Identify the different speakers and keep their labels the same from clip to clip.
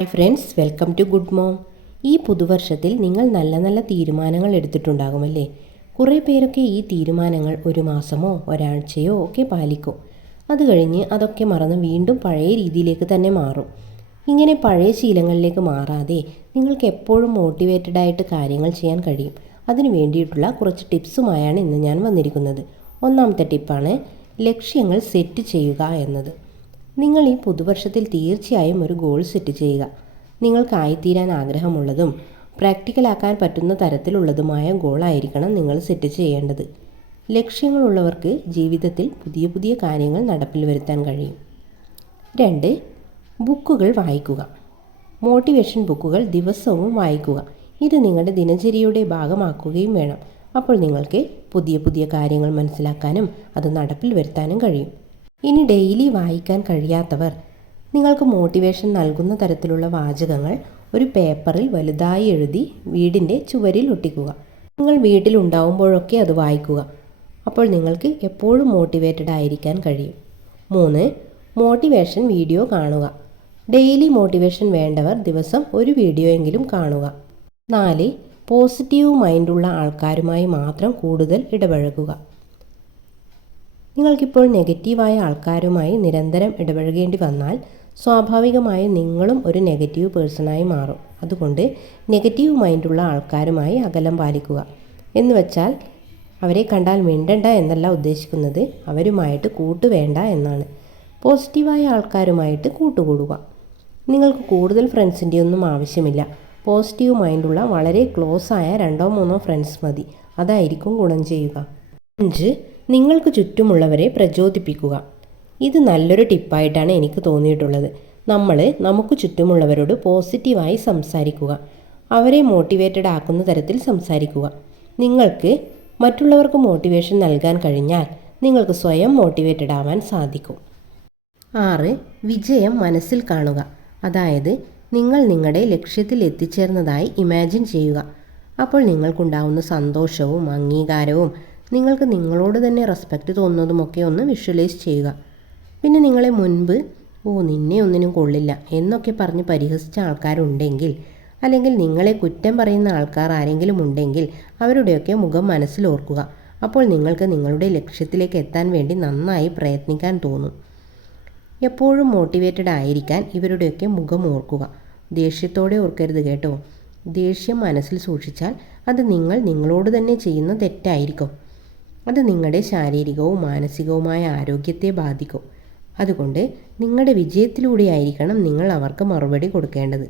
Speaker 1: Hi friends welcome to good mom ഈ പുതുവർഷത്തിൽ നിങ്ങൾ നല്ല നല്ല തീരുമാനങ്ങൾ എടുത്തിട്ടുണ്ടാകുമല്ലേ? കുറേ പേരൊക്കെ ഈ തീരുമാനങ്ങൾ ഒരു മാസമോ ഒരാഴ്ചയോ ഒക്കെ പാലിക്കും. അത് കഴിഞ്ഞ് അതൊക്കെ മറന്ന് വീണ്ടും പഴയ രീതിയിലേക്ക് തന്നെ മാറും. ഇങ്ങനെ പഴയ ശീലങ്ങളിലേക്ക് മാറാതെ നിങ്ങൾക്ക് എപ്പോഴും മോട്ടിവേറ്റഡ് ആയിട്ട് കാര്യങ്ങൾ ചെയ്യാൻ കഴിയും. അതിന് വേണ്ടിയിട്ടുള്ള കുറച്ച് ടിപ്സുമായാണ് ഇന്ന് ഞാൻ വന്നിരിക്കുന്നത്. ഒന്നാമത്തെ ടിപ്പാണ് ലക്ഷ്യങ്ങൾ സെറ്റ് ചെയ്യുക എന്നത്. നിങ്ങൾ ഈ പുതുവർഷത്തിൽ തീർച്ചയായും ഒരു ഗോൾ സെറ്റ് ചെയ്യുക. നിങ്ങൾക്കായിത്തീരാൻ ആഗ്രഹമുള്ളതും പ്രാക്ടിക്കലാക്കാൻ പറ്റുന്ന തരത്തിലുള്ളതുമായ ഗോളായിരിക്കണം നിങ്ങൾ സെറ്റ് ചെയ്യേണ്ടത്. ലക്ഷ്യങ്ങളുള്ളവർക്ക് ജീവിതത്തിൽ പുതിയ പുതിയ കാര്യങ്ങൾ നടപ്പിൽ വരുത്താൻ കഴിയും. രണ്ട് ബുക്കുകൾ വായിക്കുക. മോട്ടിവേഷൻ ബുക്കുകൾ ദിവസവും വായിക്കുക. ഇത് നിങ്ങളുടെ ദിനചര്യയുടെ ഭാഗമാക്കുകയും വേണം. അപ്പോൾ നിങ്ങൾക്ക് പുതിയ പുതിയ കാര്യങ്ങൾ മനസ്സിലാക്കാനും അത് നടപ്പിൽ വരുത്താനും കഴിയും. ഇനി ഡെയിലി വായിക്കാൻ കഴിയാത്തവർ നിങ്ങൾക്ക് മോട്ടിവേഷൻ നൽകുന്ന തരത്തിലുള്ള വാചകങ്ങൾ ഒരു പേപ്പറിൽ വലുതായി എഴുതി വീടിന്റെ ചുവരിൽ ഒട്ടിക്കുക. നിങ്ങൾ വീട്ടിലുണ്ടാവുമ്പോഴൊക്കെ അത് വായിക്കുക. അപ്പോൾ നിങ്ങൾക്ക് എപ്പോഴും മോട്ടിവേറ്റഡ് ആയിരിക്കാൻ കഴിയും. മൂന്ന് മോട്ടിവേഷൻ വീഡിയോ കാണുക. ഡെയിലി മോട്ടിവേഷൻ വേണ്ടവർ ദിവസം ഒരു വീഡിയോയെങ്കിലും കാണുക. നാല് പോസിറ്റീവ് മൈൻഡുള്ള ആൾക്കാരുമായി മാത്രം കൂടുതൽ ഇടപഴകുക. നിങ്ങൾക്കിപ്പോൾ നെഗറ്റീവായ ആൾക്കാരുമായി നിരന്തരം ഇടപഴകേണ്ടി വന്നാൽ സ്വാഭാവികമായും നിങ്ങളും ഒരു നെഗറ്റീവ് പേഴ്സണായി മാറും. അതുകൊണ്ട് നെഗറ്റീവ് മൈൻഡുള്ള ആൾക്കാരുമായി അകലം പാലിക്കുക. എന്ന് വെച്ചാൽ അവരെ കണ്ടാൽ മിണ്ടണ്ട എന്നല്ല ഉദ്ദേശിക്കുന്നത്. അവരുമായിട്ട് കൂട്ടുവേണ്ട എന്നാണ്. പോസിറ്റീവായ ആൾക്കാരുമായിട്ട് കൂട്ടുകൂടുക. നിങ്ങൾക്ക് കൂടുതൽ ഫ്രണ്ട്സിന്റെ ഒന്നും ആവശ്യമില്ല. പോസിറ്റീവ് മൈൻഡുള്ള വളരെ ക്ലോസ് ആയ രണ്ടോ മൂന്നോ ഫ്രണ്ട്സ് മതി. അതായിരിക്കും ഗുണം ചെയ്യുക. അഞ്ച് നിങ്ങൾക്ക് ചുറ്റുമുള്ളവരെ പ്രചോദിപ്പിക്കുക. ഇത് നല്ലൊരു ടിപ്പായിട്ടാണ് എനിക്ക് തോന്നിയിട്ടുള്ളത്. നമ്മൾ നമുക്ക് ചുറ്റുമുള്ളവരോട് പോസിറ്റീവായി സംസാരിക്കുക. അവരെ മോട്ടിവേറ്റഡ് ആക്കുന്ന തരത്തിൽ സംസാരിക്കുക. നിങ്ങൾക്ക് മറ്റുള്ളവർക്ക് മോട്ടിവേഷൻ നൽകാൻ കഴിഞ്ഞാൽ നിങ്ങൾക്ക് സ്വയം മോട്ടിവേറ്റഡ് ആവാൻ സാധിക്കും. ആറ് വിജയം മനസ്സിൽ കാണുക. അതായത് നിങ്ങൾ നിങ്ങളുടെ ലക്ഷ്യത്തിൽ എത്തിച്ചേർന്നതായി ഇമാജിൻ ചെയ്യുക. അപ്പോൾ നിങ്ങൾക്കുണ്ടാവുന്ന സന്തോഷവും അംഗീകാരവും നിങ്ങൾക്ക് നിങ്ങളോട് തന്നെ റെസ്പെക്റ്റ് തോന്നുന്നതുമൊക്കെ ഒന്ന് വിഷ്വലൈസ് ചെയ്യുക. പിന്നെ നിങ്ങളെ മുൻപ് ഓ നിന്നെ ഒന്നിനും കൊള്ളില്ല എന്നൊക്കെ പറഞ്ഞ് പരിഹസിച്ച ആൾക്കാരുണ്ടെങ്കിൽ അല്ലെങ്കിൽ നിങ്ങളെ കുറ്റം പറയുന്ന ആൾക്കാർ ആരെങ്കിലും ഉണ്ടെങ്കിൽ അവരുടെയൊക്കെ മുഖം മനസ്സിലോർക്കുക അപ്പോൾ നിങ്ങൾക്ക് നിങ്ങളുടെ ലക്ഷ്യത്തിലേക്ക് എത്താൻ വേണ്ടി നന്നായി പ്രയത്നിക്കാൻ തോന്നും. എപ്പോഴും മോട്ടിവേറ്റഡ് ആയിരിക്കാൻ ഇവരുടെയൊക്കെ മുഖം ഓർക്കുക. ദേഷ്യത്തോടെ ഓർക്കരുത് കേട്ടോ. ദേഷ്യം മനസ്സിൽ സൂക്ഷിച്ചാൽ അത് നിങ്ങൾ നിങ്ങളോട് തന്നെ ചെയ്യുന്ന തെറ്റായിരിക്കും. അത് നിങ്ങളുടെ ശാരീരികവും മാനസികവുമായ ആരോഗ്യത്തെ ബാധിക്കും. അതുകൊണ്ട് നിങ്ങളുടെ വിജയത്തിലൂടെയായിരിക്കണം നിങ്ങൾ അവർക്ക് മറുപടി കൊടുക്കേണ്ടത്.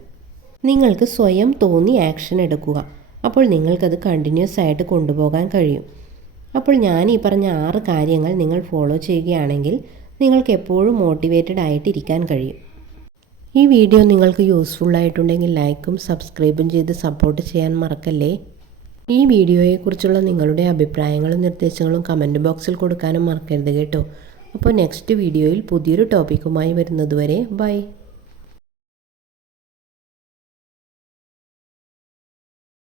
Speaker 1: നിങ്ങൾക്ക് സ്വയം തോന്നി ആക്ഷൻ എടുക്കുക. അപ്പോൾ നിങ്ങൾക്കത് കണ്ടിന്യൂസ് ആയിട്ട് കൊണ്ടുപോകാൻ കഴിയും. അപ്പോൾ ഞാൻ ഈ പറഞ്ഞ ആറ് കാര്യങ്ങൾ നിങ്ങൾ ഫോളോ ചെയ്യുകയാണെങ്കിൽ നിങ്ങൾക്ക് എപ്പോഴും മോട്ടിവേറ്റഡ് ആയിട്ടിരിക്കാൻ കഴിയും. ഈ വീഡിയോ നിങ്ങൾക്ക് യൂസ്ഫുൾ ആയിട്ടുണ്ടെങ്കിൽ ലൈക്കും സബ്സ്ക്രൈബും ചെയ്ത് സപ്പോർട്ട് ചെയ്യാൻ മറക്കല്ലേ? ഈ വീഡിയോയെക്കുറിച്ചുള്ള നിങ്ങളുടെ അഭിപ്രായങ്ങളും നിർദ്ദേശങ്ങളും കമന്റ് ബോക്സിൽ കൊടുക്കാനും മറക്കരുത് കേട്ടോ. അപ്പോൾ നെക്സ്റ്റ് വീഡിയോയിൽ പുതിയൊരു ടോപ്പിക്കുമായി വരുന്നതുവരെ ബൈ